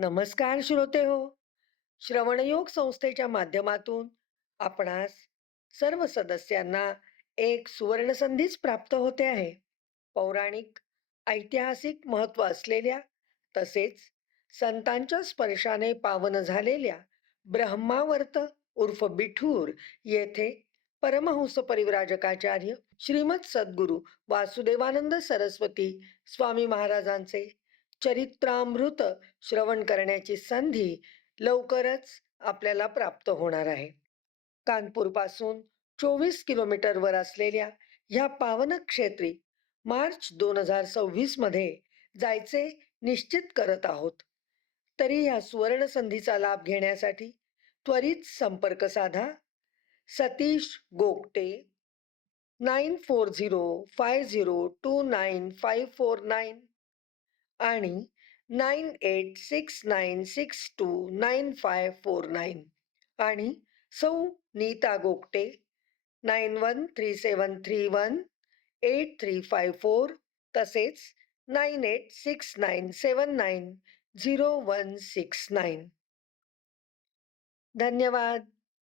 नमस्कार श्रोते हो. श्रवणयोग संस्थेच्या माध्यमातून आपणास सर्व सदस्यांना एक सुवर्णसंधीच प्राप्त होते आहे. पौराणिक, ऐतिहासिक महत्त्व असलेल्या तसेच संतांच्या स्पर्शाने पावन झालेल्या ब्रह्मावर्त उर्फ बिठूर येथे परमहंस परिव्राजकाचार्य श्रीमद सद्गुरू वासुदेवानंद सरस्वती स्वामी महाराजांचे चरित्रामृत श्रवण करण्याची संधी लवकरच आपल्याला प्राप्त होणार आहे. कानपूरपासून 24 किलोमीटरवर असलेल्या ह्या पावन क्षेत्री मार्च 2026 मध्ये जायचे निश्चित करत आहोत. तरी ह्या सुवर्ण संधीचा लाभ घेण्यासाठी त्वरित संपर्क साधा. सतीश गोगटे 9405029549 आणि 9869629549 आणि सौ नीता गोगटे 9137318354 तसेच 9869790169. धन्यवाद.